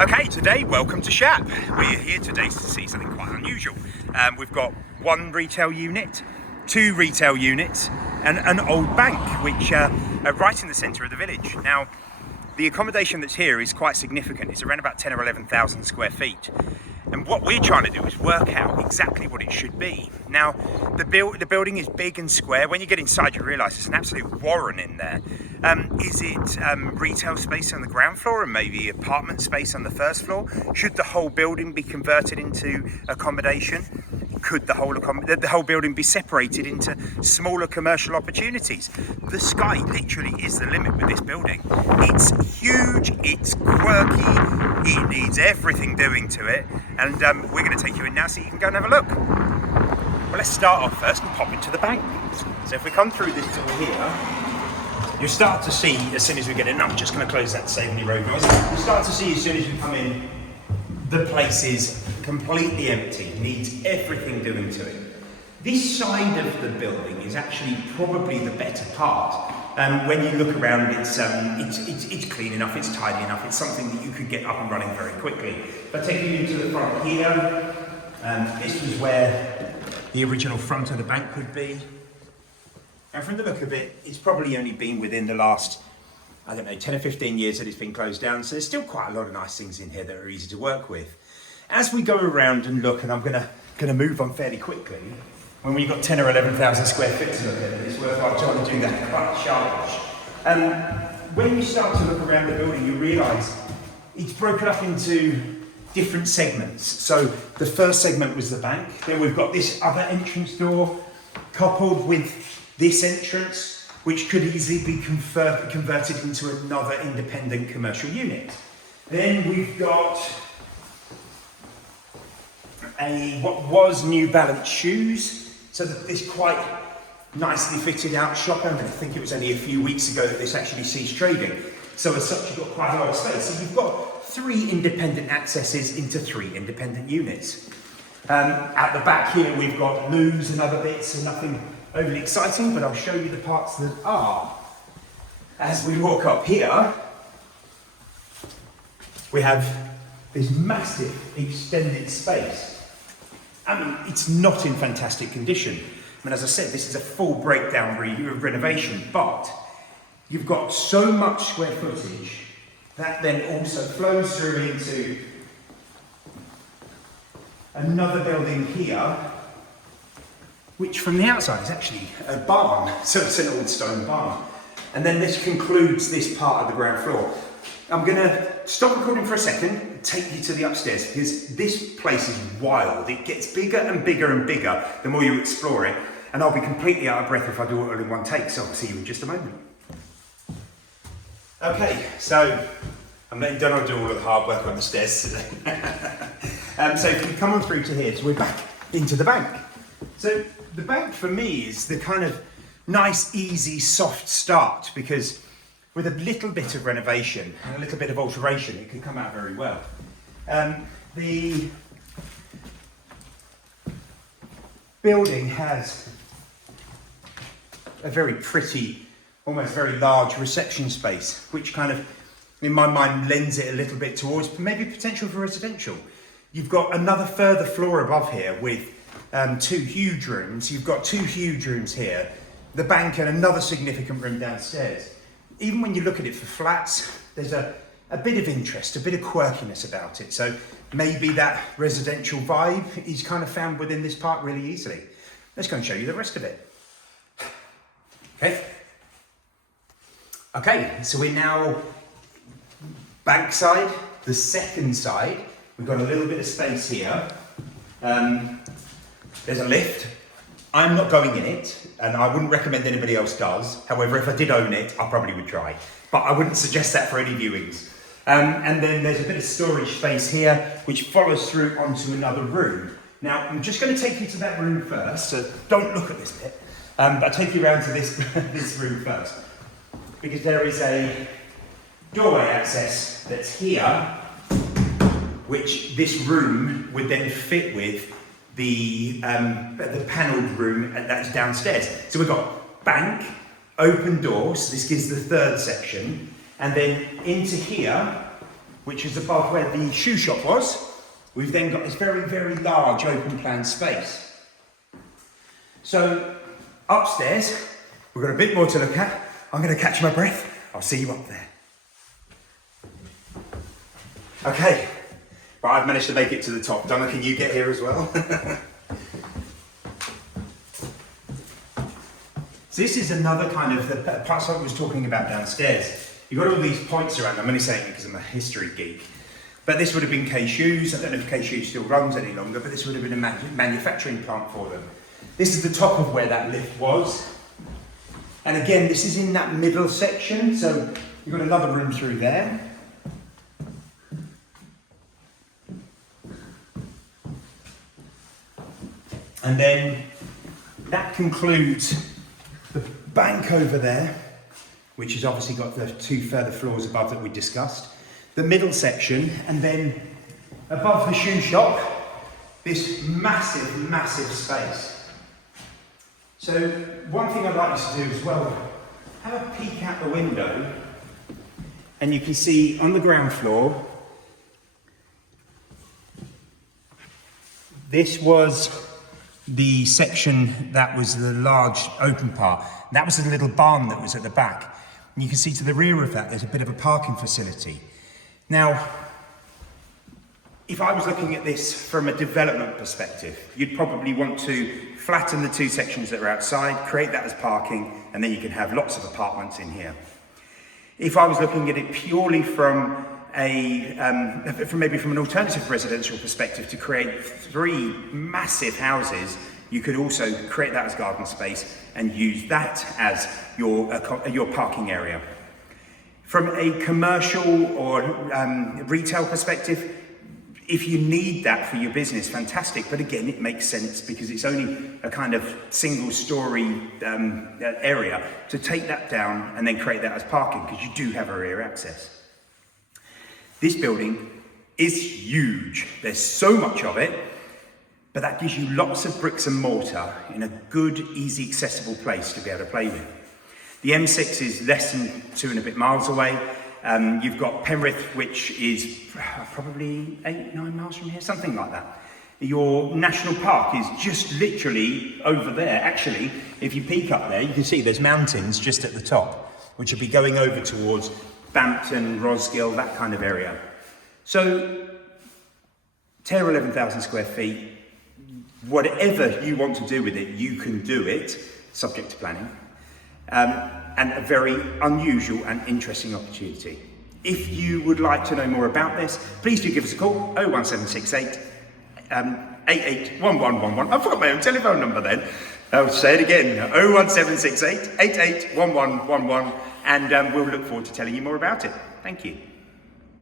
Okay, today, welcome to Shap. We're here today to see something quite unusual. We've got one retail unit, two retail units, and an old bank, which are right in the centre of the village. Now, the accommodation that's here is quite significant. It's around about 10 or 11,000 square feet. And what we're trying to do is work out exactly what it should be. Now, the building is big and square. When you get inside, you realise it's an absolute warren in there. Is it retail space on the ground floor and maybe apartment space on the first floor? Should the whole building be converted into accommodation? Could the whole building be separated into smaller commercial opportunities? The sky literally is the limit with this building. It's huge, it's quirky, it needs everything doing to it, and we're going to take you in now so you can go and have a look. Well, let's start off first and pop into the bank. So if we come through this door here, you'll start to see as soon as we get in, I'm just going to close that to save any road noise, you'll start to see as soon as we come in, the place is completely empty, needs everything doing to it. This side of the building is actually probably the better part. When you look around, it's clean enough, it's tidy enough, it's something that you could get up and running very quickly. If I take you into the front here, this was where the original front of the bank would be. And from the look of it, it's probably only been within the last, 10 or 15 years that it's been closed down. So there's still quite a lot of nice things in here that are easy to work with. As we go around and look, and I'm gonna move on fairly quickly, when we've got 10 or 11,000 square feet to look at, it's worthwhile trying to do that quite sharpish. When you start to look around the building, you realise it's broken up into different segments. So the first segment was the bank, then we've got this other entrance door coupled with this entrance, which could easily be converted into another independent commercial unit. Then we've got what was New Balance shoes, so that this quite nicely fitted out shop. I think it was only a few weeks ago that this actually ceased trading. So as such, you've got quite a lot of space. So you've got three independent accesses into three independent units. At the back here, we've got loos and other bits, so nothing overly exciting, but I'll show you the parts that are. As we walk up here, we have this massive extended space. It's not in fantastic condition. As I said, this is a full breakdown renovation, but you've got so much square footage that then also flows through into another building here, which from the outside is actually a barn. So it's an old stone barn. And then this concludes this part of the ground floor. I'm gonna stop recording for a second and take you to the upstairs, because this place is wild. It gets bigger and bigger and bigger the more you explore it. And I'll be completely out of breath if I do it all in one take, so I'll see you in just a moment. Okay, so I'm letting Donald do all of the hard work on the stairs today. So if we come on through to here, so we're back into the bank. So the bank for me is the kind of nice, easy, soft start, because with a little bit of renovation and a little bit of alteration, it can come out very well. The building has a very pretty, almost very large reception space, which kind of, in my mind, lends it a little bit towards maybe potential for residential. You've got another further floor above here with two huge rooms. You've got two huge rooms here, the bank and another significant room downstairs. Even when you look at it for flats, there's a bit of interest, a bit of quirkiness about it. So maybe that residential vibe is kind of found within this part really easily. Let's go and show you the rest of it. Okay, so we're now bank side, the second side. We've got a little bit of space here. There's a lift. I'm not going in it, and I wouldn't recommend anybody else does. However, if I did own it, I probably would try. But I wouldn't suggest that for any viewings. And then there's a bit of storage space here, which follows through onto another room. Now, I'm just going to take you to that room first, so don't look at this bit. But I'll take you around to this, this room first. Because there is a doorway access that's here, which this room would then fit with the panelled room that's downstairs. So we've got bank, open door, so this gives the third section, and then into here which is above where the shoe shop was. We've then got this very, very large open plan space. So upstairs, we've got a bit more to look at. I'm going to catch my breath. I'll see you up there. Okay, right, I've managed to make it to the top. Donna, can you get here as well? So this is another kind of the parts I was talking about downstairs. You've got all these points around. I'm only saying it because I'm a history geek. But this would have been K Shoes. I don't know if K Shoes still runs any longer, but this would have been a manufacturing plant for them. This is the top of where that lift was. And again, this is in that middle section. So you've got another room through there. And then that concludes the bank over there, which has obviously got the 2 further floors above that we discussed. The middle section, and then above the shoe shop, this massive, massive space. So one thing I'd like you to do as well, have a peek out the window, and you can see on the ground floor, this was the section that was the large open part. That was the little barn that was at the back. And you can see to the rear of that, there's a bit of a parking facility. Now, if I was looking at this from a development perspective, you'd probably want to flatten the 2 sections that are outside, create that as parking, and then you can have lots of apartments in here. If I was looking at it purely from maybe from an alternative residential perspective to create 3 massive houses, you could also create that as garden space and use that as your parking area. From a commercial or retail perspective, if you need that for your business, fantastic. But again, it makes sense because it's only a kind of single story area to take that down and then create that as parking because you do have a rear access. This building is huge. There's so much of it, but that gives you lots of bricks and mortar in a good, easy, accessible place to be able to play with. The M6 is less than 2 and a bit miles away. You've got Penrith, which is probably 8-9 miles from here, something like that. Your national park is just literally over there. Actually, if you peek up there, you can see there's mountains just at the top, which will be going over towards Bampton, Rosgill, that kind of area. So, 10 or 11,000 square feet, whatever you want to do with it, you can do it, subject to planning. And a very unusual and interesting opportunity. If you would like to know more about this, please do give us a call, 01768 881111. I forgot my own telephone number then. I'll say it again, 01768 881111, and we'll look forward to telling you more about it. Thank you.